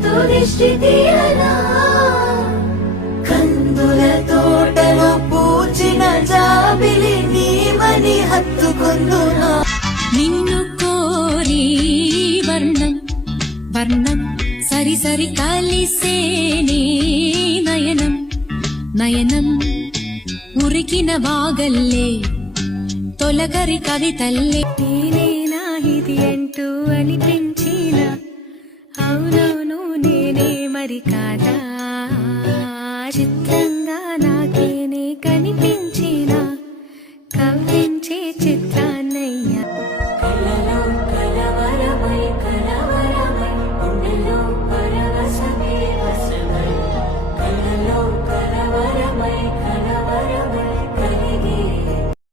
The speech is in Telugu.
కళ్ళతో దిష్టి తీయనా కందుల తోటలో పూచిన జాబిలి నీవని హత్తుకుందునా నిన్ను కోరి వర్ణం వర్ణం సరి సరి కలిసేనే నయనం నయనం ఉరికిన వాగల్లే తొలగరి కవితల్లే నేనేనా ఇది అంటూ అనిపించిన అవునవును నేనే మరి కాదా చిత్రం